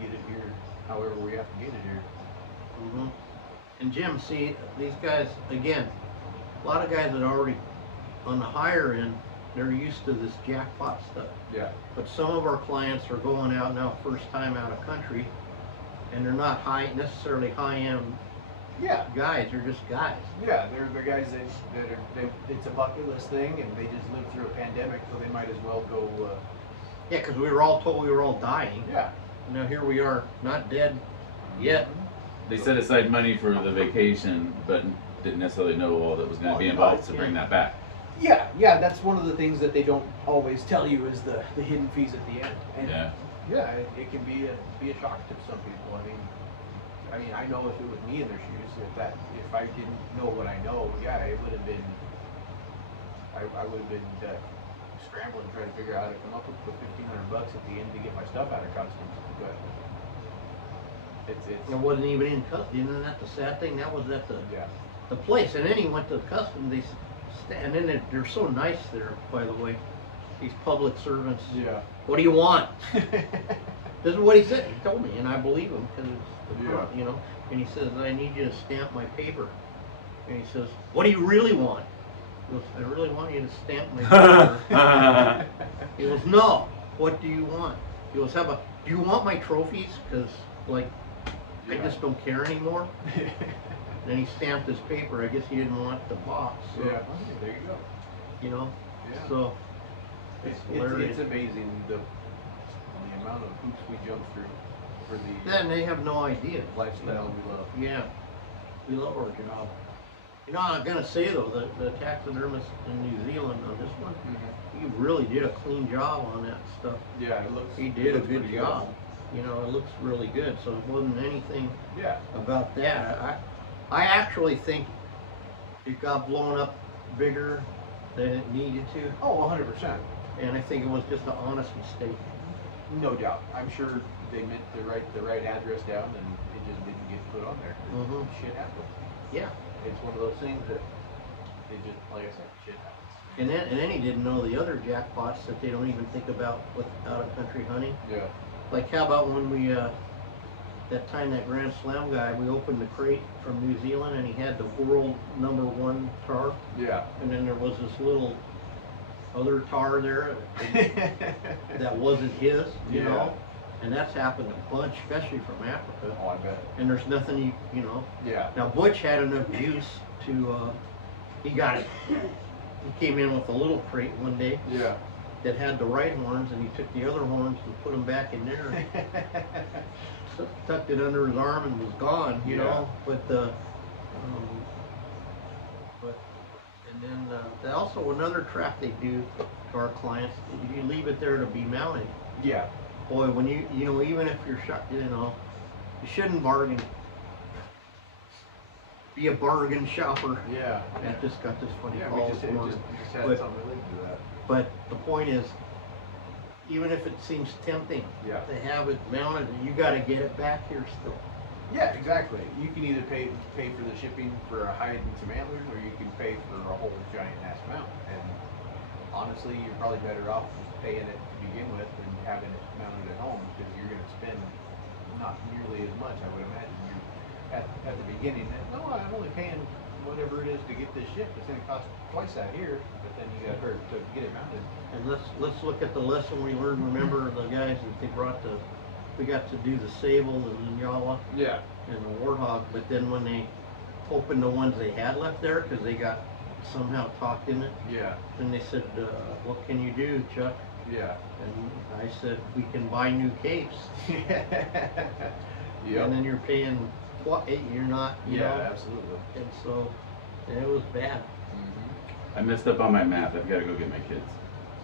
get it here however we have to get it here. hmm And Jim, see, these guys, again, a lot of guys that are already on the higher end, they're used to this jackpot stuff. Yeah. But some of our clients are going out now, first time out of country, and they're not necessarily high-end Yeah. guys, they're just guys. Yeah, they're guys that it's a bucket list thing, and they just lived through a pandemic, so they might as well go. Yeah, because we were all told we were all dying. Yeah. now here we are, not dead yet. They set aside money for the vacation, but didn't necessarily know all that was going to be involved to bring that back. Yeah, that's one of the things that they don't always tell you is the hidden fees at the end. And yeah, it can be a shock to some people. I mean, I know if it was me in their shoes, if I didn't know what I know, it would have been, I would have been scrambling trying to figure out how to come up with $1,500 at the end to get my stuff out of customs. But It wasn't even in customs. Isn't that the sad thing? That was at the place, and then he went to customs. They stand in it. They're so nice there, by the way. These public servants. Yeah. What do you want? This is what he said. He told me, and I believe him because it's the front, you know. And he says, "I need you to stamp my paper." And he says, "What do you really want?" He goes, "I really want you to stamp my paper." He goes, "No. What do you want?" He goes, "How about? Do you want my trophies? Because like, I just don't care anymore." Then he stamped his paper. I guess he didn't want the box. So, Yeah. There you go. You know. Yeah. So It's hilarious. amazing the amount of hoops we jump through for the Then they have no idea. lifestyle we love. Yeah, we love our job. You know, I'm gonna say though, the taxidermist in New Zealand on this one, he really did a clean job on that stuff. Yeah, it looks. He did a good job. You know, it looks really good. So it wasn't anything about that. I actually think it got blown up bigger than it needed to, Oh, 100%. and I think it was just an honest mistake. No doubt. I'm sure they meant to write the right address down, and it just didn't get put on there. Mhm. Shit happens. Yeah. It's one of those things that they just, like I said, shit happens. And then he didn't know the other jackpots that they don't even think about with out-of-country hunting. Yeah. Like how about when we, that time that Grand Slam guy, we opened the crate from New Zealand and he had the world #1 tar, Yeah. and then there was this little other tar there that wasn't his, you know? And that's happened a bunch, especially from Africa. Oh, I bet. And there's nothing you know. Yeah. Now Butch had enough juice to, he got it. He came in with a little crate one day Yeah. that had the right horns, and he took the other horns and put them back in there, tucked it under his arm, and was gone. You know, but and then also another trap they do to our clients, you leave it there to be mounted. Yeah. Boy, when you know, even if you're shot, you know, you shouldn't bargain. Be a bargain shopper. Yeah. I just got this funny Yeah, call we just this morning. had But- something related to that. But the point is, even if it seems tempting Yeah. to have it mounted, you got to get it back here still. Yeah, exactly. You can either pay for the shipping for a hide and some antlers, or you can pay for a whole giant ass mount. And honestly, you're probably better off just paying it to begin with and having it mounted at home, because you're going to spend not nearly as much, I would imagine. At the beginning, no, I'm only paying whatever it is to get this shipped. It's going to cost twice that here, but then you got to get it mounted. And let's look at the lesson we learned. Remember the guys that they brought we got to do the sable, the Ninjawa, Yeah. and the warthog. But then when they opened the ones they had left there, because they got somehow talked in it, Yeah. and they said, "What can you do, Chuck?" Yeah. And I said, "We can buy new capes." Yeah. And then you're paying what? You're not. You Yeah, know? absolutely. And so, and it was bad. I messed up on my math. I've got to go get my kids.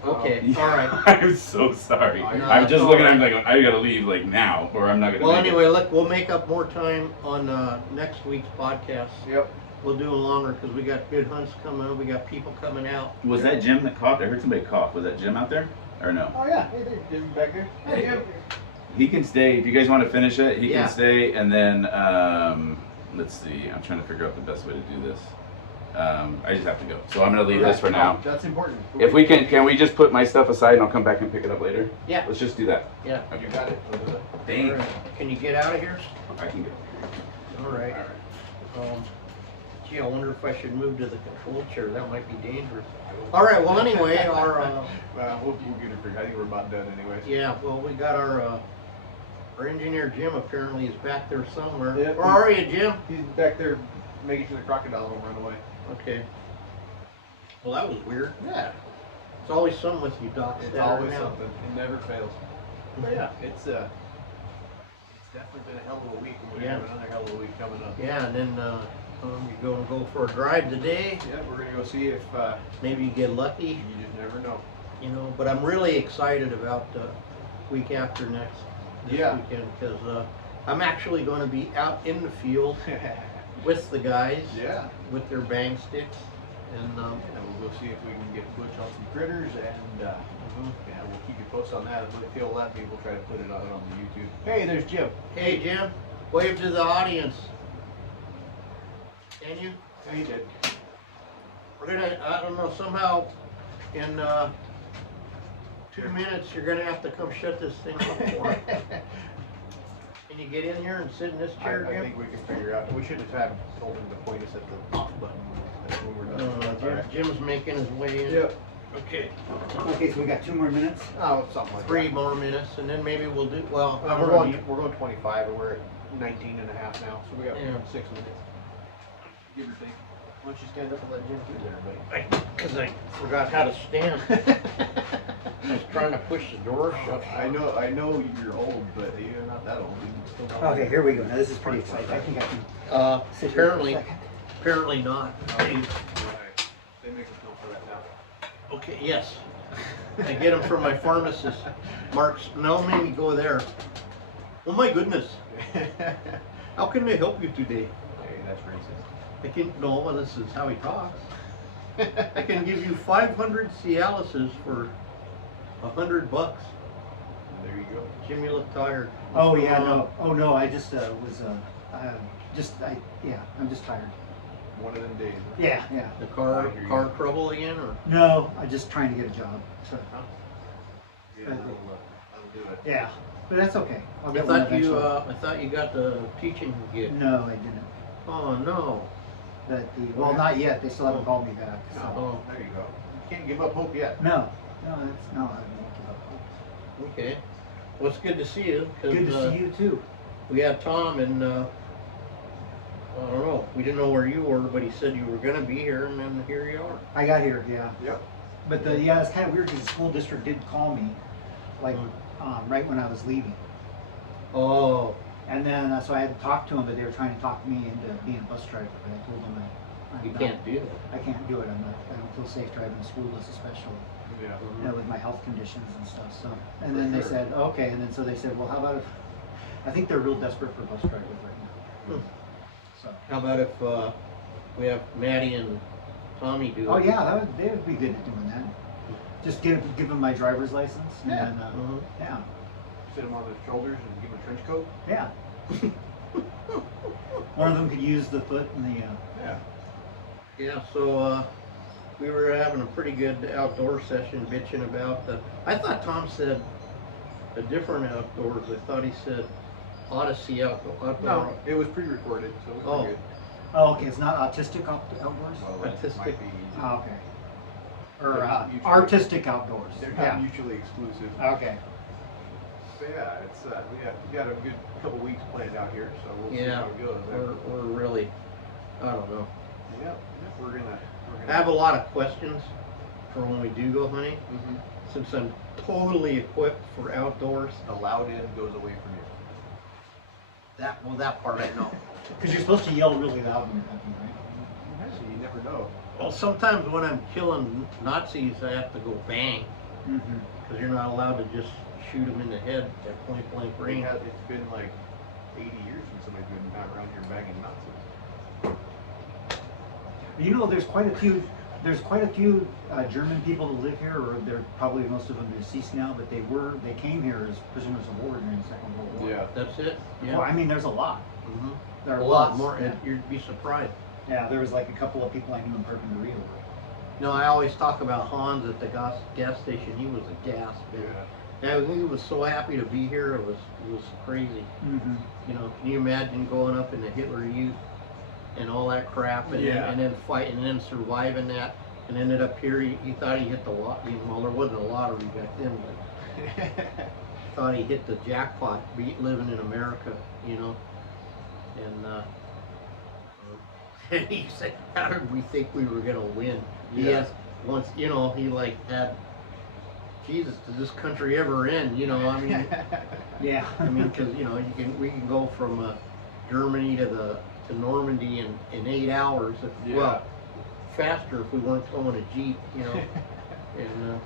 Okay, all right. I'm so sorry. No, I'm just it's looking all at him like, I gotta leave like now, or I'm not gonna Well, make anyway, look, we'll make up more time on next week's podcast. Yep. We'll do them longer because we got good hunts coming up. We got people coming out. it. Was that Jim that coughed? I heard somebody cough. Was that Jim out there? Or no? Oh yeah, hey there, Jim back there. Hey, Jim. He can stay. If you guys want to finish it, he Yeah. can stay. And then, let's see. I'm trying to figure out the best way to do this. I just have to go. So I'm going to leave this for now. That's important. If we can we just put my stuff aside and I'll come back and pick it up later? Yeah. Let's just do that. Yeah. You got it. Dang. All right. Can you get out of here? I can go. All right. Gee, I wonder if I should move to the control chair. That might be dangerous. All right. Well, anyway, our We'll get it figured. I think we're about done anyways. yeah. Well, we got our engineer Jim. Apparently is back there somewhere. Yep. Where are you, Jim? He's back there making sure the crocodile don't run away. Okay. Well, that was weird. Yeah. It's always something with you, Doc. It's Stetter, always now. something. It never fails. But yeah, it's Definitely been a hell of a week, and we're Yeah. gonna have another hell of a week coming up. Yeah, and then you're gonna go for a drive today. Yeah, we're gonna go see if Maybe you get lucky, you just never know. you know. But I'm really excited about week after next this Yeah. weekend because I'm actually going to be out in the field with the guys Yeah. with their bang sticks, and And we'll go see if we can get Butch on some critters, and yeah, we'll keep you posted on that. If we feel let me, we'll try to put it out on the YouTube. Hey, there's Jim. hey Jim, wave to the audience. Can you? Yeah, he did. We're gonna, I don't know, somehow in 2 minutes you're gonna have to come shut this thing off for me. Can you get in here and sit in this chair, I Jim? think we can figure out. We should have had told him to point us at the off button when we're done. That's all right. Jim's making his way in. Yep. Okay. Okay, so we got 2 more minutes. Oh, something like 3 that. more minutes, and then maybe we'll do, well, We're going 25, and we're at 19 and a half now, so we got Yeah. 6 minutes. Give or take. Why don't you stand up and let Jim do there, everybody? because I forgot how to stand. I was trying to push the door shut. I know you're old, but you're not that old. You can still Okay, here we go. Now this is pretty exciting. I think I can sit here for a Apparently, second. apparently not. Right. They make us know for that now. Okay, yes. I get them from my pharmacist. Mark's, no, maybe go there. Oh my goodness, how can they help you today? Hey, that's racist. I can, no, well, this is how he talks. I can give you 500 Cialises for $100. There you go. Jim, you look tired. Oh What's yeah, going on? no. Oh no, I just was yeah, I'm just tired. One of them days. Yeah, yeah. The car I hear you. trouble again, or? No, I'm just trying to get a job. So Yeah, that'll do it. yeah, but that's okay. I'll I get one thought you, eventually. I thought you got the teaching gig. No, I didn't. Oh, no. But well, not yet. They still haven't called me back. So. No, there you go. You can't give up hope yet. No, that's no. I won't give up. Okay. Well, it's good to see you. 'Cause, Good to see you too. We had Tom, and I don't know. We didn't know where you were, but he said you were going to be here, and then here you are. I got here, yeah. Yep. But yeah, it's kind of weird because the school district did call me, like right when I was leaving. Oh, And then, so I had to talk to them, but they were trying to talk me into being a bus driver. But I told them I'm you not- can't do that. I can't do it. I don't feel safe driving the school bus, especially Yeah. with my health conditions and stuff. So, and For then they sure. said, okay. And then so they said, well, how about if? I think they're real desperate for bus drivers right now. Hmm. So. How about if we have Maddie and Tommy do it? Oh yeah, they would be good at doing that. Just give them my driver's license. Yeah. And, Mhm. yeah. Sit him on the shoulders and give him a trench coat. Yeah. One of them could use the foot and the. Yeah. Yeah, so we were having a pretty good outdoor session bitching about the. I thought Tom said a different outdoors. I thought he said Odyssey outdoor. No, it was pre-recorded, so it was Oh. good. Oh, okay. It's not autistic outdoors. Well, that Artistic. might be. Oh, okay. Or They're not mutually- artistic outdoors. They're not Yeah. mutually exclusive. Okay. But yeah, it's we got a good couple weeks planned out here, so we'll see Yeah, how it goes. we're really, I don't know. Yeah, we're gonna. I have a lot of questions for when we do go hunting, Mhm. since I'm totally equipped for outdoors. The loud end goes away from you. That part I know. Because you're supposed to yell really loud when you're hunting, right? So you never know. Well, sometimes when I'm killing Nazis, I have to go bang, Mm-hmm. because you're not allowed to just shoot them in the head at point blank range. It's been like 80 years since somebody's been around here banging Nazis. You know, there's quite a few. There's quite a few German people that live here, or they're probably most of them deceased now. But they came here as prisoners of war during the Second World War. Yeah. That's it? Yeah. Well, I mean, there's a lot. Mhm. There are A lot lots, more, Yeah. you'd be surprised. Yeah, there was like a couple of people I knew in Carpinteria. No, I always talk about Hans at the gas station. He was a gas man. Yeah. Yeah, he was so happy to be here. It was crazy. Mm-hmm. You know, can you imagine going up in the Hitler Youth and all that crap, and Yeah. then fighting and then surviving that, and ended up here. He thought he hit the lottery. Well, there wasn't a lottery back then, but thought he hit the jackpot living in America. You know, and and he said, "How did we think we were gonna win?" He Yeah. has once, you know, he like had Jesus, does this country ever end? You know, I mean, Yeah. I mean, because you know, we can go from Germany to Normandy in 8 hours. Well, faster if we weren't towing a Jeep, you know. And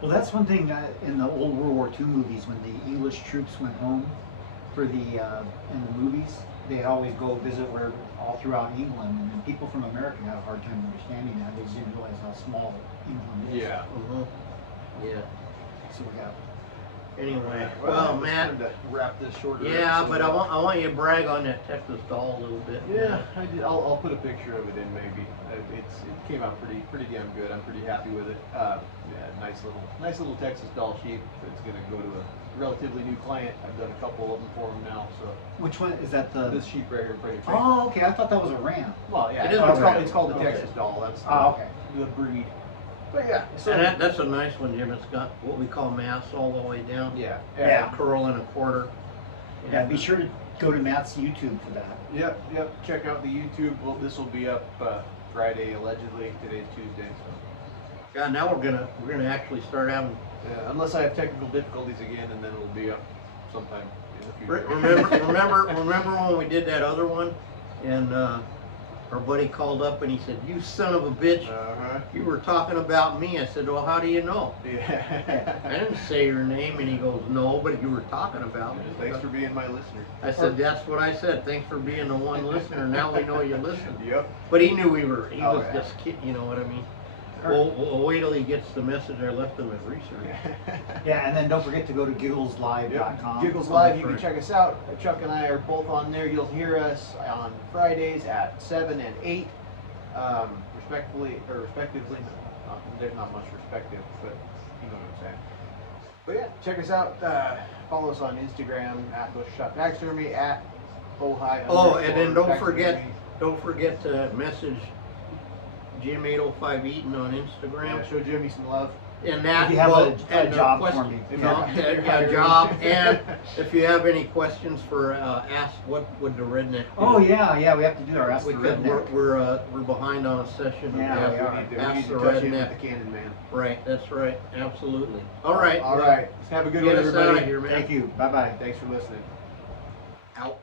Well, that's one thing in the old World War II movies, when the English troops went home for the in the movies, they'd always go visit where all throughout England, and then people from America had a hard time understanding that. They just didn't realize how small England is. Yeah. yeah. So we got. Anyway, Well, well, it's Matt. time to wrap this shorter. Yeah, episode but I up. want you to brag on that Texas doll a little bit. Yeah, I'll put a picture of it in maybe. It came out pretty damn good. I'm pretty happy with it. Yeah, nice little Texas doll sheep. It's gonna go to a relatively new client. I've done a couple of them for him now. So Which one is that? The. this sheep right here, pretty. Oh, okay. I thought that was a ram. Well, yeah, It is it's called the Texas doll. That's Okay. the breed. But yeah, so And that's a nice one, Jim. It's got what we call mass all the way down. yeah. Yeah. A curl and a quarter. Yeah. Be sure to go to Matt's YouTube for that. Yep. Check out the YouTube. Well, this will be up Friday allegedly. Today's Tuesday, so Yeah, now we're gonna actually start having. unless I have technical difficulties again, and then it'll be up sometime in the future. Remember when we did that other one, and our buddy called up and he said, "You son of a bitch, you were talking about me." I said, "Well, how do you know?" Yeah. I didn't say your name, and he goes, "No, but you were talking about me." Thanks for being my listener. I said, "That's what I said. Thanks for being the one listener. Now we know you listen." Yep. But he knew we were. He Oh, was yeah. just kidding. You know what I mean? We'll wait till he gets the message I left him at research. Yeah, and then don't forget to go to giggleslive.com. Giggles Live, you can check us out. Chuck and I are both on there. You'll hear us on Fridays at 7 and 8, respectively. There's not much respective, but you know what I'm saying. But yeah, check us out. Follow us on Instagram at @BushShotTaxidermy, at Ojai. Oh, and then don't Taxidermy. forget to message Jim 805 Eaton on Instagram. Yeah, show Jimmy some love. And that If you have well, a and job question- for me. No, a job. And if you have any questions for ask what would the redneck do? Oh yeah, we have to do our Ask the Because Redneck. we're behind on a session. Yeah, of we Ask- are. We Ask need the to touch in redneck. with the Cannon Man. Right, that's right. Absolutely. All right. All right. Have a good Get one, us out everybody. of here, man. Thank you. Bye bye. Thanks for listening. Out.